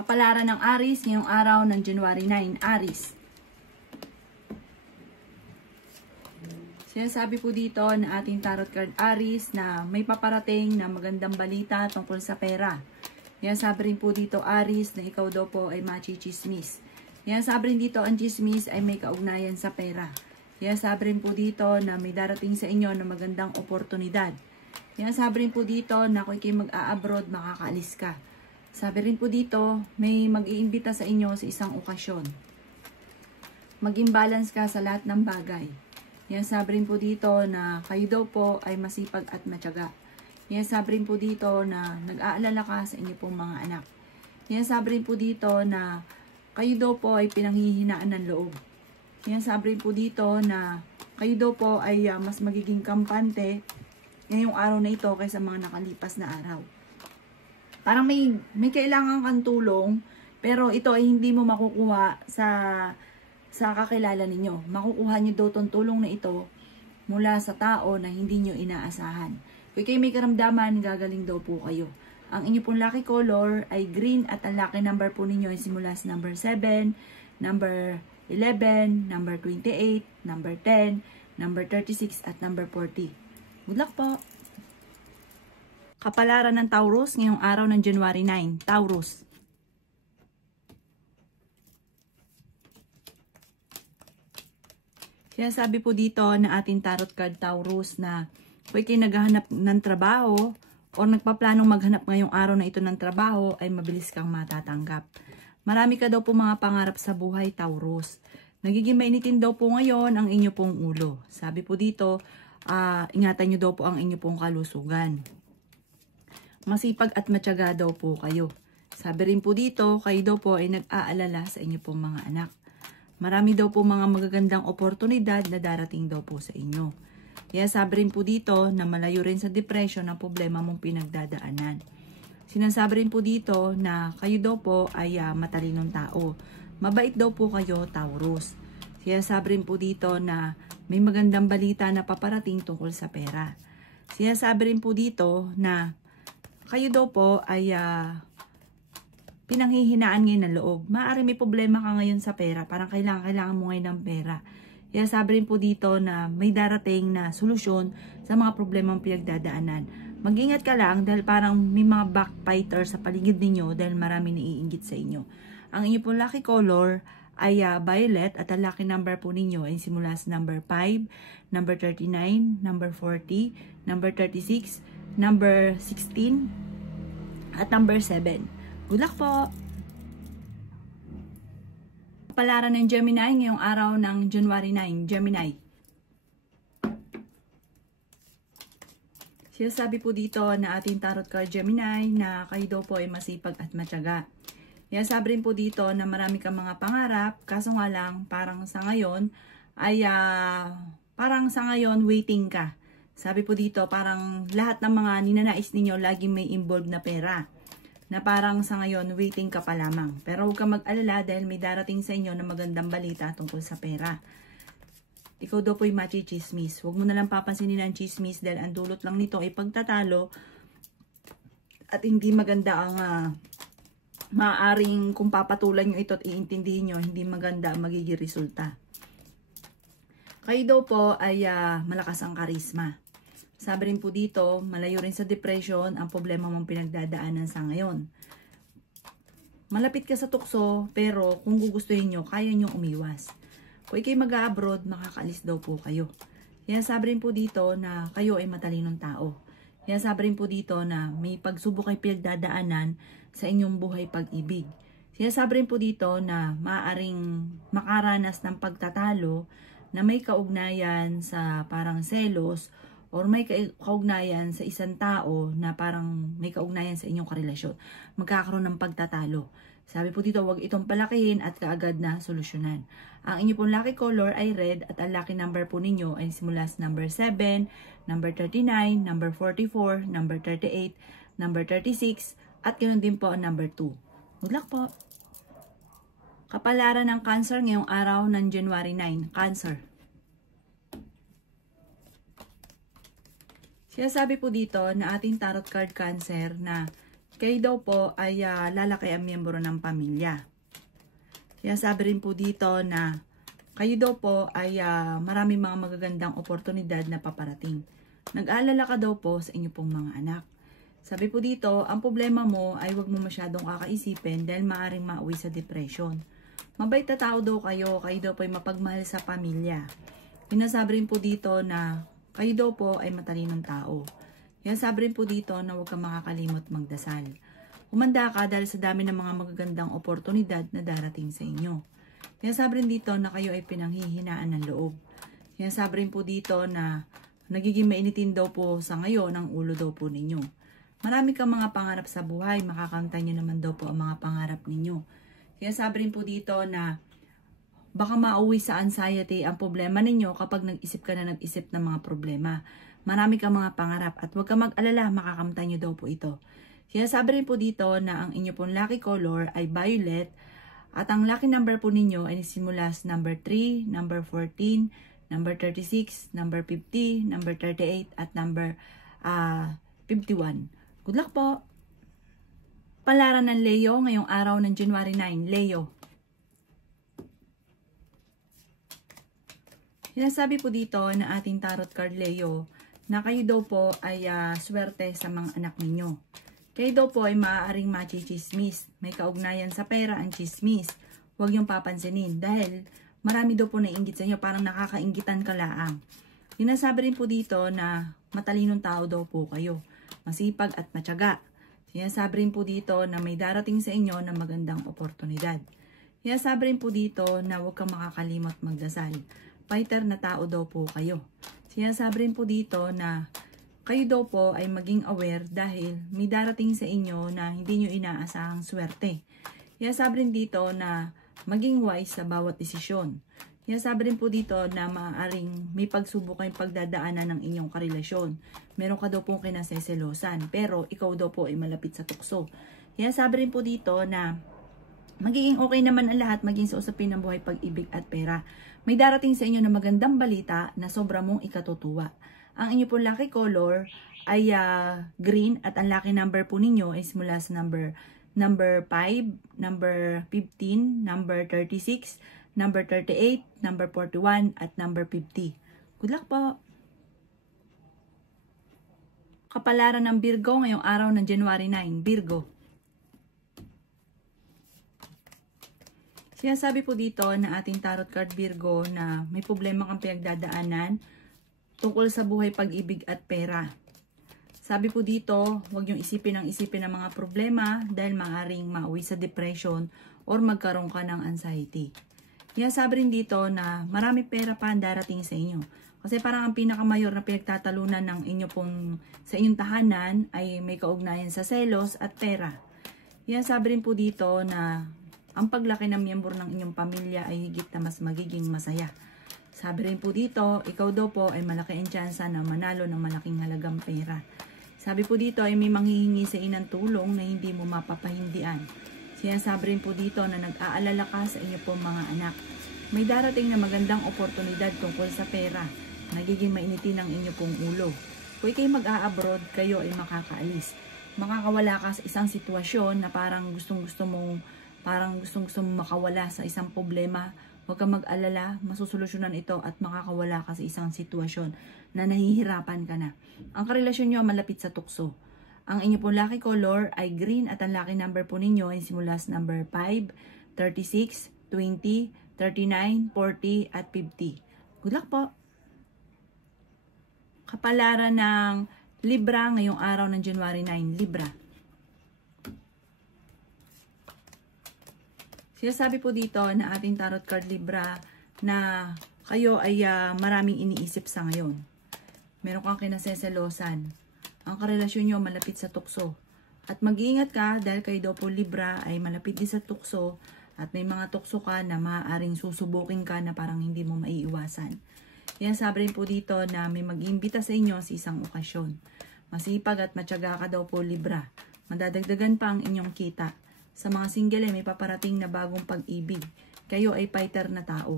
Kapalaran ng Aries ngayong araw ng January 9. Aries. Sinasabi po dito na ating tarot card Aries na may paparating na magandang balita tungkol sa pera. Sinasabi rin po dito Aries na ikaw daw po ay machichismis. Sinasabi rin dito ang chismis ay may kaugnayan sa pera. Sinasabi rin po dito na may darating sa inyo na magandang oportunidad. Sinasabi rin po dito na kung kayo mag-a-abroad makakaalis ka. Sabi rin po dito may mag-iimbita sa inyo sa isang okasyon. Maging balance ka sa lahat ng bagay. Sabi rin po dito na kayo daw po ay masipag at matyaga. Sabi rin po dito na nag-aalala ka sa inyo pong mga anak. Sabi rin po dito na kayo daw po ay pinanghihinaan ng loob. Sabi rin po dito na kayo daw po ay mas magiging kampante ngayong araw na ito kaysa mga nakalipas na araw. Parang may kailangan kang tulong, pero ito ay hindi mo makukuha sa kakilala ninyo. Makukuha nyo daw itong tulong na ito mula sa tao na hindi nyo inaasahan. Kung kayo may karamdaman, gagaling daw po kayo. Ang inyo pong lucky color ay green at ang lucky number po ninyo ay simula sa number 7, number 11, number 28, number 10, number 36 at number 40. Good luck po! Kapalaran ng Taurus ngayong araw ng January 9. Taurus. Sinasabi po dito na ating tarot card Taurus na kung kayo naghahanap ng trabaho o nagpaplanong maghanap ngayong araw na ito ng trabaho ay mabilis kang matatanggap. Marami ka daw po mga pangarap sa buhay Taurus. Nagiging mainitin daw po ngayon ang inyo pong ulo. Sabi po dito, ingatan nyo daw po ang inyo pong kalusugan. Masipag at matyaga daw po kayo. Sabi rin po dito, kayo daw po ay nag-aalala sa inyo pong mga anak. Marami daw po mga magagandang oportunidad na darating daw po sa inyo. Kaya sabi rin po dito na malayo rin sa depression ang problema mong pinagdadaanan. Sinasabi rin po dito na kayo daw po ay matalinong tao. Mabait daw po kayo, Taurus. Sinasabi rin po dito na may magandang balita na paparating tungkol sa pera. Sinasabi rin po dito na kayo daw po ay pinanghihinaan ngayon ng loob. Maaari may problema ka ngayon sa pera. Parang kailangan mo ngayon ng pera. Kaya sabi rin po dito na may darating na solusyon sa mga problemang pinagdadaanan. Mag-ingat ka lang dahil parang may mga backbiter sa paligid ninyo dahil marami naiinggit sa inyo. Ang inyo pong lucky color ay violet at ang lucky number po ninyo ay simula sa number 5, number 39, number 40, number 36, number 16, at number 7. Good luck po! Kapalaran ng Gemini ngayong araw ng January 9. Gemini. Sinasabi po dito na ating tarot card Gemini na kayo daw po ay masipag at matyaga. Sinasabi rin po dito na marami kang mga pangarap, kaso nga lang parang sa ngayon ay waiting ka. Sabi po dito parang lahat ng mga ninanais ninyo laging may involved na pera. Na parang sa ngayon, waiting ka pa lamang. Pero huwag ka mag-alala dahil may darating sa inyo na magandang balita tungkol sa pera. Ikaw daw po'y machichismis. Huwag mo nalang papansinin ang chismis dahil ang dulot lang nito ay pagtatalo at hindi maganda ang maaaring kung papatulan nyo ito at iintindihin nyo, hindi maganda ang magiging resulta. Kayo daw po ay malakas ang karisma. Sabi rin po dito, malayo rin sa depression ang problema mong pinagdadaanan sa ngayon. Malapit ka sa tukso, pero kung gugustuhin nyo, kaya nyo umiwas. Kung ikay mag-abroad, makakaalis daw po kayo. Kaya sabi rin po dito na kayo ay matalinong tao. Kaya sabi rin po dito na may pagsubok ay pinagdadaanan sa inyong buhay pag-ibig. Kaya sabi rin po dito na maaaring makaranas ng pagtatalo na may kaugnayan sa parang selos or may kaugnayan sa isang tao na parang may kaugnayan sa inyong karelasyon. Magkakaroon ng pagtatalo. Sabi po dito, huwag itong palakihin at kaagad na solusyonan. Ang inyo pong lucky color ay red at ang lucky number po ninyo ay simula sa number 7, number 39, number 44, number 38, number 36, at ganoon din po ang number 2. Good luck po! Kapalaran ng Cancer ngayong araw ng January 9. Cancer. Sinasabi po dito na ating tarot card Cancer na kayo daw po ay lalaki ang miyembro ng pamilya. Kaya sabi rin po dito na kayo daw po ay maraming mga magagandang oportunidad na paparating. Nag-aalala ka daw po sa inyo pong mga anak. Sabi po dito, ang problema mo ay huwag mo masyadong kakaisipin dahil maaaring mauwi sa depression. Mabait na tao daw kayo daw po ay mapagmahal sa pamilya. Pinasabi rin po dito na kayo daw po ay matalinong tao. Kaya sabi rin po dito na huwag kang makakalimot magdasal. Humanda ka dahil sa dami ng mga magagandang oportunidad na darating sa inyo. Kaya sabi rin dito na kayo ay pinanghihinaan ng loob. Kaya sabi rin po dito na nagiging mainitin daw po sa ngayon ang ulo daw po ninyo. Marami kang mga pangarap sa buhay, makakamtan nyo naman daw po ang mga pangarap ninyo. Kaya sabi rin po dito na baka mauwi sa anxiety ang problema ninyo kapag nag-isip ka na nag-isip ng mga problema. Marami kang mga pangarap at huwag kang mag-alala, makakamtan nyo daw po ito. Kaya sabi rin po dito na ang inyo pong lucky color ay violet at ang lucky number po ninyo ay simula sa number 3, number 14, number 36, number 50, number 38 at number 51. Good luck po! Palaran ng Leo ngayong araw ng January 9. Leo. Sinasabi po dito na ating tarot card Leo na kayo daw po ay swerte sa mga anak ninyo. Kayo daw po ay maaaring machichismis. May kaugnayan sa pera ang chismis. Huwag yung papansinin dahil marami daw po naiinggit sa inyo, parang nakakainggitan ka laang. Sinasabi rin po dito na matalinong tao daw po kayo. Masipag at matyaga. Sinasabi rin po dito na may darating sa inyo na magandang oportunidad. Sinasabi rin po dito na huwag kang makakalimot magdasal. Fighter na tao daw po kayo. Sinasabi rin po dito na kayo daw po ay maging aware dahil may darating sa inyo na hindi nyo inaasahang swerte. Sinasabi rin dito na maging wise sa bawat desisyon. Sinasabi rin po dito na maaaring may pagsubok kayong pagdadaanan ng inyong karelasyon. Meron ka daw pong kinaseselosan, pero ikaw daw po ay malapit sa tukso. Sinasabi rin po dito na magiging okay naman ang lahat, maging sa usapin ng buhay, pag-ibig at pera. May darating sa inyo na magandang balita na sobra mong ikatutuwa. Ang inyo pong lucky color ay green at ang lucky number po ninyo ay simula sa number 5, number 15, number 36, number 38, number 41, at number 50. Good luck po! Kapalaran ng Virgo ngayong araw ng January 9. Virgo. Sinasabi po dito na ating tarot card Virgo na may problema kang pinagdadaanan tungkol sa buhay, pag-ibig at pera. Sabi po dito, huwag yung isipin ng mga problema dahil maaaring mauwi sa depression or magkaroon ka ng anxiety. Kaya sabi rin dito na marami pera pa ang darating sa inyo. Kasi parang ang pinakamayor na pinagtatalunan ng inyo pong sa inyong tahanan ay may kaugnayan sa selos at pera. Kaya sabi rin po dito na ang paglaki ng miyembro ng inyong pamilya ay higit na mas magiging masaya. Sabi rin po dito, ikaw daw po ay malaki ang tsansa na manalo ng malaking halagang pera. Sabi po dito ay may manghihingi sa inang tulong na hindi mo mapapahindian. Sinasabi rin po dito na nag-aalala ka sa inyo pong mga anak. May darating na magandang oportunidad tungkol sa pera. Nagiging mainitin ang inyo pong ulo. Kung kayo mag-a-abroad, kayo ay makakaalis. Makakawala ka sa isang sitwasyon na parang gustong-gusto mong makawala sa isang problema. Huwag kang mag-alala, masusolusyonan ito at makakawala ka sa isang sitwasyon na nahihirapan ka na. Ang karelasyon nyo malapit sa tukso. Ang inyo pong lucky color ay green at ang lucky number po ninyo ay simula sa number 5, 36, 20, 39, 40 at 50. Good luck po! Kapalaran ng Libra ngayong araw ng January 9. Libra. Sinasabi po dito na ating tarot card Libra na kayo ay maraming iniisip sa ngayon. Meron kang kinaseselosan. Ang karelasyon nyo malapit sa tukso. At mag-iingat ka dahil kayo daw po Libra ay malapit din sa tukso at may mga tukso ka na maaaring susubukin ka na parang hindi mo maiiwasan. Yan sabi rin po dito na may mag-iimbita sa inyo sa isang okasyon. Masipag at matyaga ka daw po Libra. Madadagdagan pa ang inyong kita. Sa mga single ay may paparating na bagong pag-ibig. Kayo ay fighter na tao.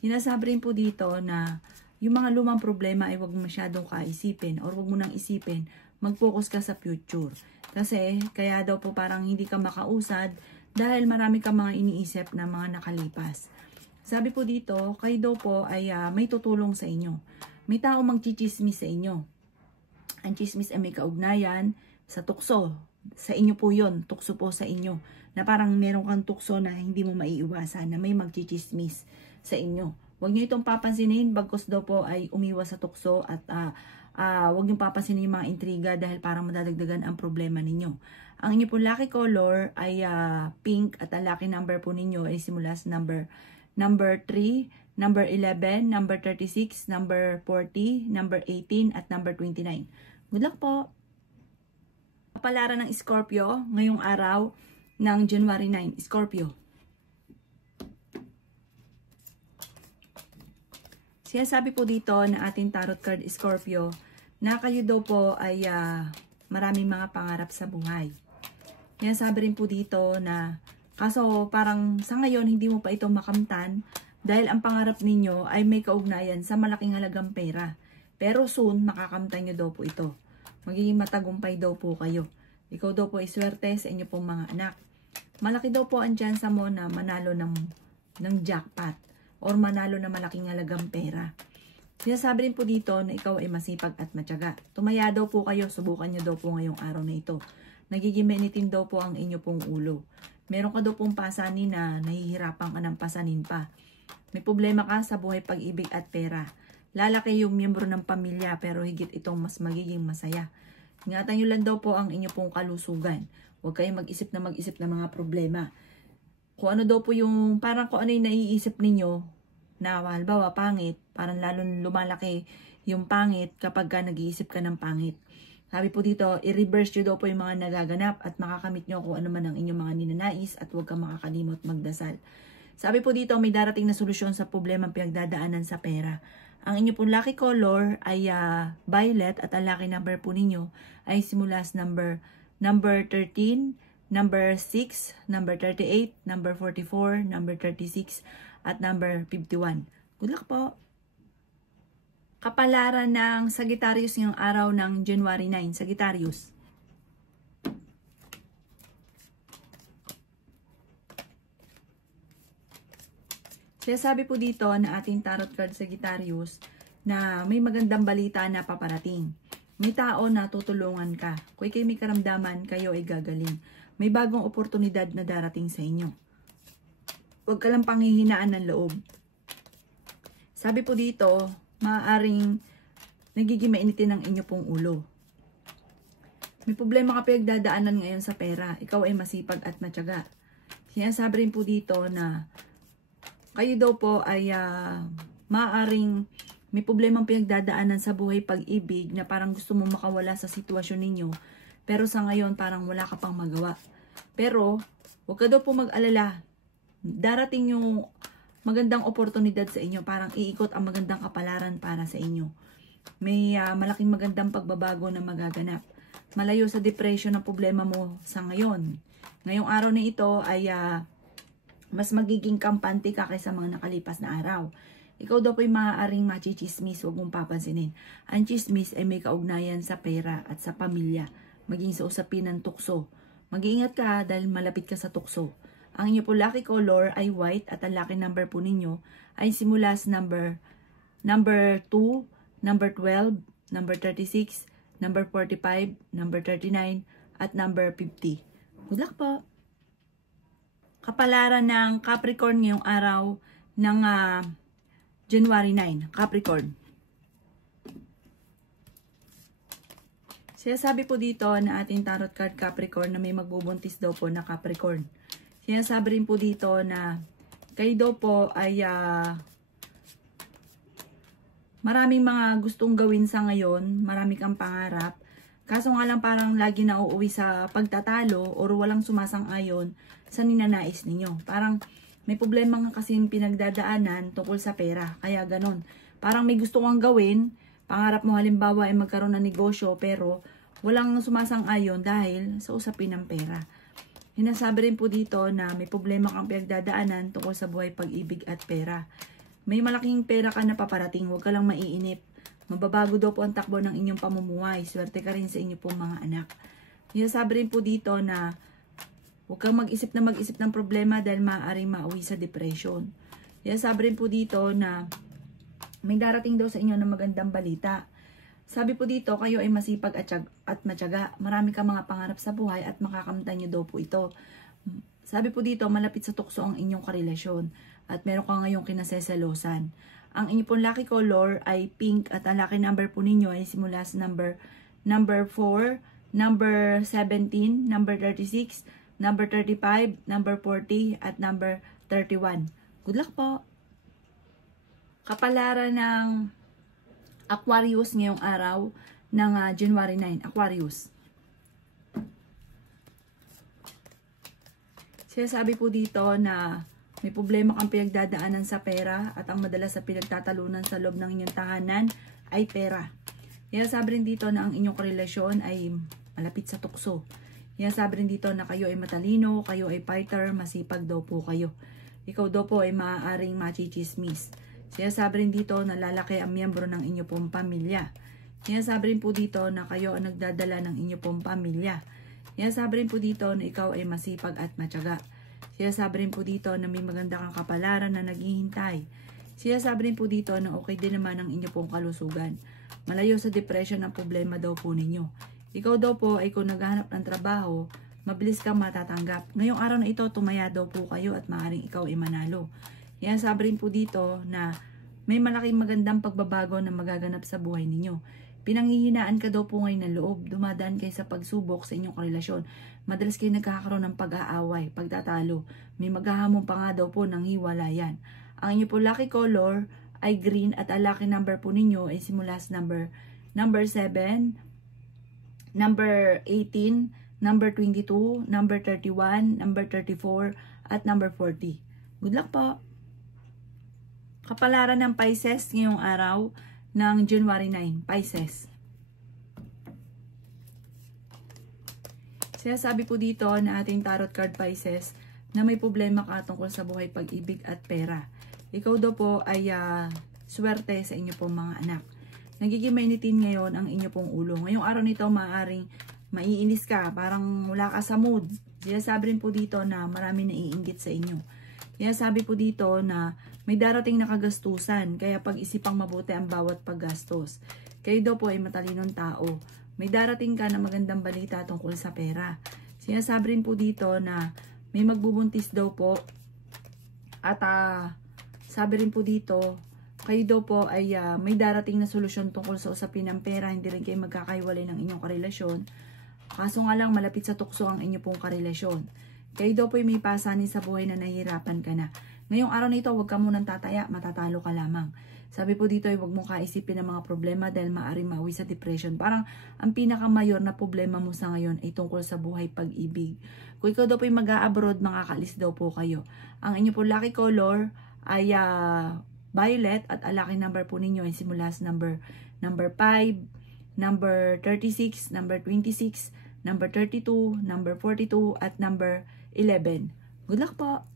Sinasabi rin po dito na yung mga lumang problema ay huwag masyadong kaisipin or huwag mo nang isipin, mag-focus ka sa future. Kasi kaya daw po parang hindi ka makausad dahil marami ka mga iniisip na mga nakalipas. Sabi po dito, kayo daw po ay may tutulong sa inyo. May tao magchichismis sa inyo. Ang chismis ay may kaugnayan sa tukso. Sa inyo po yun, tukso po sa inyo. Na parang meron kang tukso na hindi mo maiiwasan na may magchichismis sa inyo. Huwag nyo itong papansinin, bagkus daw po ay umiwas sa tukso at huwag nyo papansinin yung mga intriga dahil parang madadagdagan ang problema ninyo. Ang inyo po lucky color ay pink at ang lucky number po ninyo ay simula sa number 3, number 11, number 36, number 40, number 18, at number 29. Good luck po! Kapalaran ng Scorpio ngayong araw ng January 9. Scorpio. Siya sabi po dito na ating tarot card Scorpio na kayo daw po ay maraming mga pangarap sa buhay. Yan sabi rin po dito na kaso parang sa ngayon hindi mo pa ito makamtan dahil ang pangarap ninyo ay may kaugnayan sa malaking halagang pera. Pero soon makakamtan nyo daw po ito. Magiging matagumpay daw po kayo. Ikaw daw po ay swerte sa inyo pong mga anak. Malaki daw po ang tsansa mo na manalo ng jackpot or manalo na malaking halagang pera. Sinasabi rin po dito na ikaw ay masipag at matyaga. Tumaya daw po kayo, subukan nyo daw po ngayong araw na ito. Nagiging mainitin daw po ang inyo pong ulo. Meron ka daw pong pasanin na nahihirapan ka ng pasanin pa. May problema ka sa buhay pag-ibig at pera. Lalaki yung miyembro ng pamilya pero higit itong mas magiging masaya. Ingatan nyo lang daw po ang inyo pong kalusugan. Huwag kayong mag-isip ng mga problema. Kung ano daw po yung, parang kung ano yung naiisip ninyo, na halimbawa pangit, parang lalong lumalaki yung pangit kapag ka nag-iisip ka ng pangit. Sabi po dito, i-reverse nyo daw po yung mga nagaganap at makakamit nyo kung ano man ang inyong mga ninanais at huwag kang makakalimot magdasal. Sabi po dito, may darating na solusyon sa problema pinagdadaanan sa pera. Ang inyo pong lucky color ay violet at ang lucky number po ninyo ay simula sa number 13, number 6, number 38, number 44, number 36, at number 51. Good luck po! Kapalaran ng Sagittarius ngayong araw ng January 9. Sagittarius. Sabi po dito na ating tarot card Sagittarius na may magandang balita na paparating. May tao na tutulungan ka. Kung kayo may karamdaman, kayo ay gagaling. May bagong oportunidad na darating sa inyo. Huwag ka lang panghihinaan ng loob. Sabi po dito, maaaring nagiging mainitin ang inyo pong ulo. May problema ka pinagdadaanan ngayon sa pera. Ikaw ay masipag at matyaga. Sinasabi rin po dito na kayo daw po ay maaaring may problemang pinagdadaanan sa buhay pag-ibig na parang gusto mo makawala sa sitwasyon ninyo. Pero sa ngayon parang wala ka pang magawa. Pero huwag ka daw po mag-alala. Darating yung magandang oportunidad sa inyo. Parang iikot ang magandang kapalaran para sa inyo. May malaking magandang pagbabago na magaganap. Malayo sa depression ang problema mo sa ngayon. Ngayong araw na ito ay mas magiging kampante ka kaysa mga nakalipas na araw. Ikaw daw po ay maaaring machichismis, huwag mong papansinin. Ang chismis ay may kaugnayan sa pera at sa pamilya, maging sa usapin ng tukso. Mag-iingat ka dahil malapit ka sa tukso. Ang inyo po lucky color ay white at ang lucky number po ninyo ay simula sa number 2, number 12, number 36, number 45, number 39, at number 50. Good luck po! Kapalaran ng Capricorn ngayong araw ng January 9. Capricorn. Sinasabi po dito na ating tarot card Capricorn na may magbubuntis daw po na Capricorn. Sinasabi rin po dito na kayo daw po ay maraming mga gustong gawin sa ngayon, marami kang pangarap. Kaso nga lang parang lagi na uuwi sa pagtatalo or walang sumasang-ayon sa ninanais ninyo. Parang may problema nga kasi pinagdadaanan tungkol sa pera. Kaya ganon. Parang may gusto kang gawin, pangarap mo halimbawa ay magkaroon ng negosyo pero walang sumasang-ayon dahil sa usapin ng pera. Hinasabi rin po dito na may problema kang pinagdadaanan tungkol sa buhay pag-ibig at pera. May malaking pera ka na paparating, huwag ka lang maiinip. Mababago daw po ang takbo ng inyong pamumuhay. Swerte ka rin sa inyo pong mga anak. Sabi rin po dito na huwag kang mag-isip ng problema dahil maaaring mauwi sa depression. Sabi rin po dito na may darating daw sa inyo na magandang balita. Sabi po dito, kayo ay masipag at matyaga. Marami kang mga pangarap sa buhay at makakamtan nyo daw po ito. Sabi po dito, malapit sa tukso ang inyong karelasyon at meron ka ngayong kinaseselosan. Ang inyong pong lucky color ay pink at ang lucky number po ninyo ay simula sa number 4, number 17, number 36, number 35, number 40, at number 31. Good luck po! Kapalaran ng Aquarius ngayong araw ng January 9. Aquarius. Sinasabi po dito na may problema kang pinagdadaanan sa pera at ang madalas sa pinagtatalunan sa loob ng inyong tahanan ay pera. Sabi rin dito na ang inyong relasyon ay malapit sa tukso. Sabi rin dito na kayo ay matalino, kayo ay fighter, masipag daw po kayo. Ikaw daw po ay maaaring machichismis. Sabi rin dito na lalaki ang miyembro ng inyo pong pamilya. Sabi rin po dito na kayo ang nagdadala ng inyo pong pamilya. Sabi rin po dito na ikaw ay masipag at matyaga. Sabi rin po dito na may maganda kang kapalaran na naghihintay. Sabi rin po dito na okay din naman ang inyo pong kalusugan. Malayo sa depression ang problema daw po ninyo. Ikaw daw po ay kung naghahanap ng trabaho, mabilis kang matatanggap. Ngayong araw na ito, tumaya daw po kayo at maaaring ikaw ay manalo. Sabi rin po dito na may malaking magandang pagbabago na magaganap sa buhay ninyo. Pinanghihinaan ka daw po ngayon ng loob. Dumadaan kayo sa pagsubok sa inyong karelasyon. Madalas kayo nagkakaroon ng pag-aaway, pagtatalo. May maghahamon pa nga daw po ng hiwalayan. Ang inyo po lucky color ay green at ang lucky number po ninyo ay simula sa number 7, number 18, number 22, number 31, number 34, at number 40. Good luck po! Kapalaran ng Pisces ngayong araw ng January 9. Pisces. Sabi po dito na ating tarot card Pisces na may problema ka tungkol sa buhay, pag-ibig at pera. Ikaw daw po ay swerte sa inyo pong mga anak. Nagiging mainitin ngayon ang inyo pong ulo. Ngayong araw nito maaaring maiinis ka, parang wala ka sa mood. Sabi rin po dito na marami naiinggit sa inyo. Sabi po dito na may darating na kagastusan, kaya pag-isipang mabuti ang bawat paggastos. Kayo daw po ay matalinong tao. May darating ka na magandang balita tungkol sa pera. Sinasabi rin po dito na may magbubuntis daw po. At sabi rin po dito, kayo daw po ay may darating na solusyon tungkol sa usapin ng pera. Hindi rin kayo magkakahiwalay ng inyong karelasyon. Kaso nga lang malapit sa tukso ang inyong pong karelasyon. Kayo daw po ay may pasanin sa buhay na nahihirapan ka na. Ngayong araw na ito, huwag ka munang tataya, matatalo ka lamang. Sabi po dito ay huwag mong kaisipin ng mga problema dahil maaaring mauwi sa depression. Parang ang pinakamayor na problema mo sa ngayon ay tungkol sa buhay, pag-ibig. Kung ikaw daw po ay mag-a-abroad, makakalis daw po kayo. Ang inyo po lucky color ay violet at ang lucky number po ninyo ay simula sa number 5, number 36, number 26, number 32, number 42, at number 11. Good luck po!